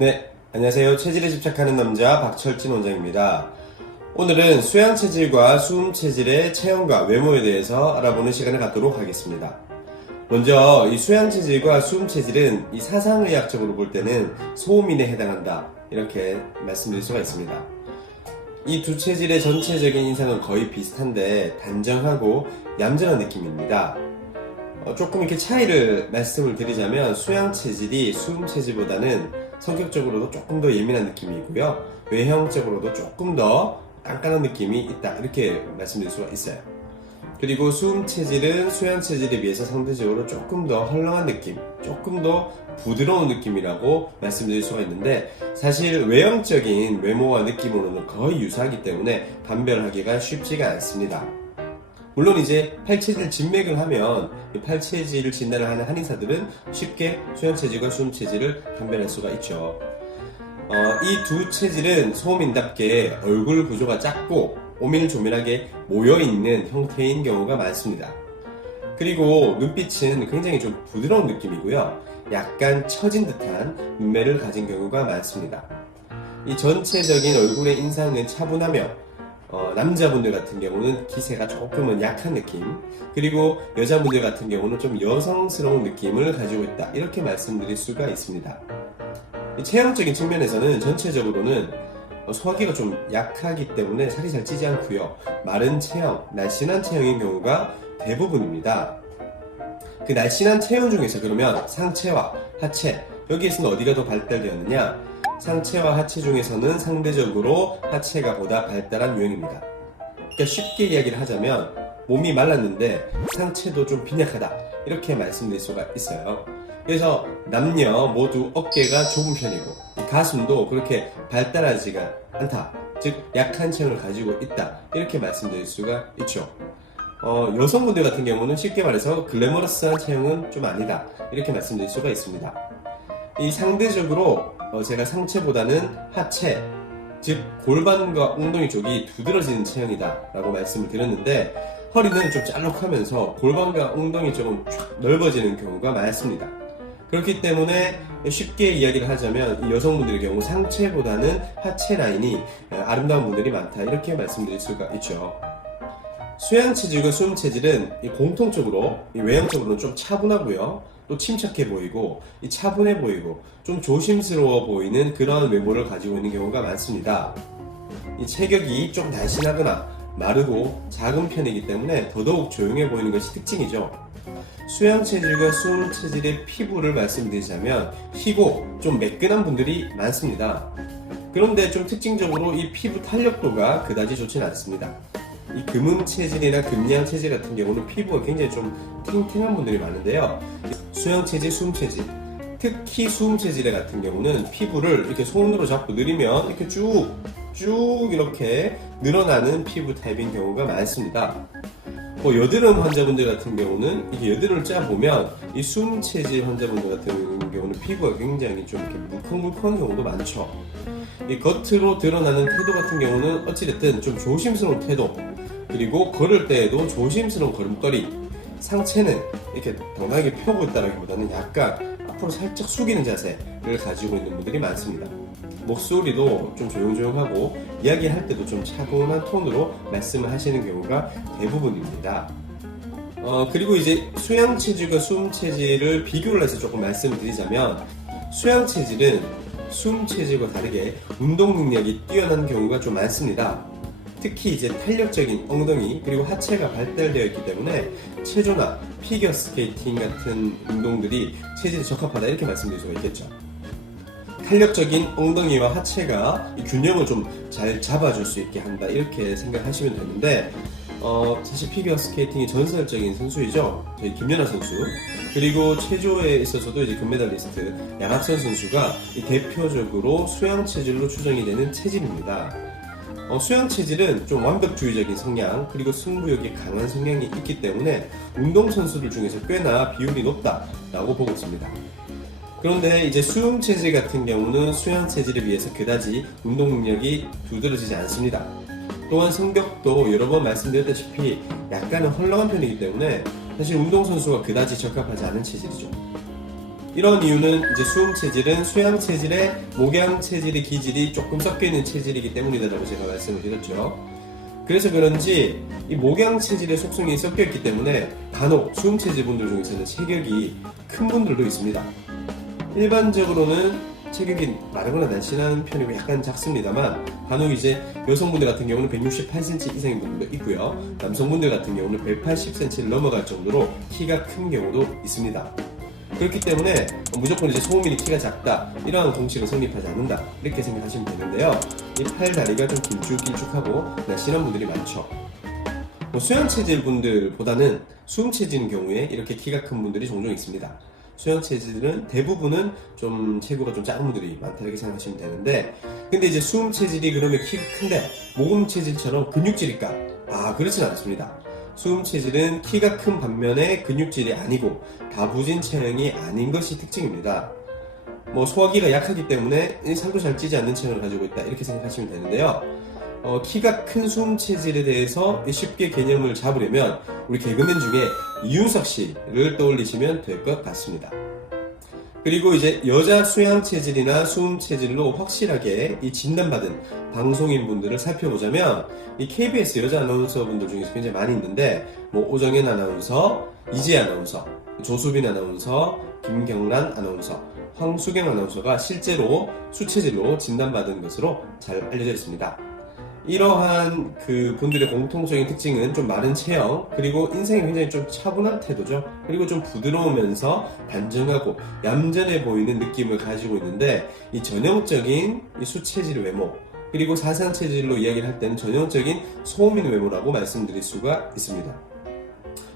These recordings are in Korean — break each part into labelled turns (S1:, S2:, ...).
S1: 네, 안녕하세요. 체질에 집착하는 남자 박철진 원장입니다. 오늘은 수양 체질과 수음 체질의 체형과 외모에 대해서 알아보는 시간을 갖도록 하겠습니다. 먼저 이 수양 체질과 수음 체질은 이 사상의학적으로 볼 때는 소음인에 해당한다 이렇게 말씀드릴 수가 있습니다. 이 두 체질의 전체적인 인상은 거의 비슷한데 단정하고 얌전한 느낌입니다. 어, 조금 이렇게 차이를 말씀을 드리자면 수양 체질이 수음 체질보다는 성격적으로도 조금 더 예민한 느낌이고요. 외형적으로도 조금 더 깐깐한 느낌이 있다. 이렇게 말씀드릴 수가 있어요. 그리고 수음 체질은 수양 체질에 비해서 상대적으로 조금 더 헐렁한 느낌, 조금 더 부드러운 느낌이라고 말씀드릴 수가 있는데 사실 외형적인 외모와 느낌으로는 거의 유사하기 때문에 판별하기가 쉽지가 않습니다. 물론 이제 팔체질 진맥을 하면 이 팔체질을 진단을 하는 한의사들은 쉽게 수양체질과 수음체질을 판별할 수가 있죠. 어, 이 두 체질은 소음인답게 얼굴 구조가 작고 오밀조밀하게 모여있는 형태인 경우가 많습니다. 그리고 눈빛은 굉장히 좀 부드러운 느낌이고요. 약간 처진 듯한 눈매를 가진 경우가 많습니다. 이 전체적인 얼굴의 인상은 차분하며 어, 남자분들 같은 경우는 기세가 조금은 약한 느낌 그리고 여자분들 같은 경우는 좀 여성스러운 느낌을 가지고 있다 이렇게 말씀드릴 수가 있습니다. 이 체형적인 측면에서는 전체적으로는 어, 소화기가 좀 약하기 때문에 살이 잘 찌지 않고요. 마른 체형, 날씬한 체형인 경우가 대부분입니다. 그 날씬한 체형 중에서 그러면 상체와 하체 여기에서는 어디가 더 발달되었느냐 상체와 하체 중에서는 상대적으로 하체가 보다 발달한 유형입니다. 그러니까 쉽게 이야기를 하자면 몸이 말랐는데 상체도 좀 빈약하다 이렇게 말씀드릴 수가 있어요. 그래서 남녀 모두 어깨가 좁은 편이고 가슴도 그렇게 발달하지가 않다. 즉 약한 체형을 가지고 있다 이렇게 말씀드릴 수가 있죠. 어, 여성분들 같은 경우는 쉽게 말해서 글래머러스한 체형은 좀 아니다 이렇게 말씀드릴 수가 있습니다. 이 상대적으로 어, 제가 상체보다는 하체, 즉 골반과 엉덩이 쪽이 두드러지는 체형이다 라고 말씀을 드렸는데 허리는 좀 짤록하면서 골반과 엉덩이 쪽은 쫙 넓어지는 경우가 많습니다. 그렇기 때문에 쉽게 이야기를 하자면 이 여성분들의 경우 상체보다는 하체 라인이 아름다운 분들이 많다 이렇게 말씀드릴 수가 있죠. 수양 체질과 수음 체질은 이 공통적으로 이 외형적으로는 좀 차분하고요. 또 침착해 보이고 이 차분해 보이고 좀 조심스러워 보이는 그런 외모를 가지고 있는 경우가 많습니다. 이 체격이 좀 날씬하거나 마르고 작은 편이기 때문에 더더욱 조용해 보이는 것이 특징이죠. 수양 체질과 수음 체질의 피부를 말씀드리자면 희고 좀 매끈한 분들이 많습니다. 그런데 좀 특징적으로 이 피부 탄력도가 그다지 좋지는 않습니다. 이 금음 체질이나 금양 체질 같은 경우는 피부가 굉장히 좀 탱탱한 분들이 많은데요. 수영 체질, 수음 체질. 특히 수음 체질 같은 경우는 피부를 이렇게 손으로 잡고 늘리면 이렇게 쭉, 쭉 이렇게 늘어나는 피부 타입인 경우가 많습니다. 뭐 여드름 환자분들 같은 경우는 이게 여드름을 짜보면 이 수음 체질 환자분들 같은 경우는 피부가 굉장히 좀 이렇게 물컹물컹한 경우도 많죠. 이 겉으로 드러나는 태도 같은 경우는 어찌됐든 좀 조심스러운 태도 그리고 걸을 때에도 조심스러운 걸음걸이 상체는 이렇게 당당하게 펴고 있다기보다는 약간 앞으로 살짝 숙이는 자세를 가지고 있는 분들이 많습니다. 목소리도 좀 조용조용하고 이야기할 때도 좀 차분한 톤으로 말씀을 하시는 경우가 대부분입니다. 어, 그리고 이제 수양 체질과 수음 체질을 비교를 해서 조금 말씀드리자면 수양 체질은 수음 체질과 다르게 운동 능력이 뛰어난 경우가 좀 많습니다. 특히 이제 탄력적인 엉덩이 그리고 하체가 발달되어 있기 때문에 체조나 피겨 스케이팅 같은 운동들이 체질에 적합하다 이렇게 말씀드릴 수가 있겠죠. 탄력적인 엉덩이와 하체가 이 균형을 좀 잘 잡아줄 수 있게 한다 이렇게 생각하시면 되는데 어, 사실 피겨 스케이팅이 전설적인 선수이죠. 저희 김연아 선수. 그리고 체조에 있어서도 이제 금메달리스트 양학선 선수가 이 대표적으로 수양 체질로 추정이 되는 체질입니다. 어, 수양 체질은 좀 완벽주의적인 성향 그리고 승부욕이 강한 성향이 있기 때문에 운동 선수들 중에서 꽤나 비율이 높다라고 보고 있습니다. 그런데 이제 수용 체질 같은 경우는 수양 체질에 비해서 그다지 운동 능력이 두드러지지 않습니다. 또한 성격도 여러 번 말씀드렸다시피 약간은 헐렁한 편이기 때문에 사실 운동선수가 그다지 적합하지 않은 체질이죠. 이런 이유는 이제 수음 체질은 수양 체질에 목양 체질의 기질이 조금 섞여 있는 체질이기 때문이다라고 제가 말씀을 드렸죠. 그래서 그런지 이 목양 체질의 속성이 섞여 있기 때문에 간혹 수음 체질 분들 중에서는 체격이 큰 분들도 있습니다. 일반적으로는 체격이 마르거나 날씬한 편이고 약간 작습니다만 간혹 이제 여성분들 같은 경우는 168cm 이상인 분들도 있고요. 남성분들 같은 경우는 180cm를 넘어갈 정도로 키가 큰 경우도 있습니다. 그렇기 때문에 무조건 이제 소음인이 키가 작다 이러한 공식은 성립하지 않는다 이렇게 생각하시면 되는데요. 이 팔 다리가 좀 길쭉길쭉하고 날씬한 분들이 많죠. 뭐 수영 체질 분들보다는 수음 체질인 경우에 이렇게 키가 큰 분들이 종종 있습니다. 수영 체질은 대부분은 좀 체구가 좀 작은 분들이 많다 이렇게 생각하시면 되는데 근데 이제 수음 체질이 그러면 키가 큰데 모금 체질처럼 근육질일까? 아 그렇진 않습니다. 수음 체질은 키가 큰 반면에 근육질이 아니고 다부진 체형이 아닌 것이 특징입니다. 뭐 소화기가 약하기 때문에 이 살도 잘 찌지 않는 체형을 가지고 있다 이렇게 생각하시면 되는데요. 어, 키가 큰 수음 체질에 대해서 쉽게 개념을 잡으려면 우리 개그맨 중에 이윤석 씨를 떠올리시면 될 것 같습니다. 그리고 이제 여자 수양 체질이나 수음 체질로 확실하게 이 진단받은 방송인 분들을 살펴보자면 이 KBS 여자 아나운서 분들 중에서 굉장히 많이 있는데 뭐 오정현 아나운서, 이재 아나운서, 조수빈 아나운서, 김경란 아나운서, 황수경 아나운서가 실제로 수체질로 진단받은 것으로 잘 알려져 있습니다. 이러한 그 분들의 공통적인 특징은 좀 마른 체형 그리고 인생이 굉장히 좀 차분한 태도죠. 그리고 좀 부드러우면서 단정하고 얌전해 보이는 느낌을 가지고 있는데 이 전형적인 이 수체질 외모 그리고 사상 체질로 이야기를 할 때는 전형적인 소음인 외모라고 말씀드릴 수가 있습니다.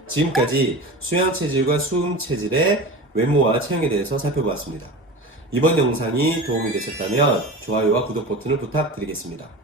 S1: 지금까지 수양 체질과 수음 체질의 외모와 체형에 대해서 살펴보았습니다. 이번 영상이 도움이 되셨다면 좋아요와 구독 버튼을 부탁드리겠습니다.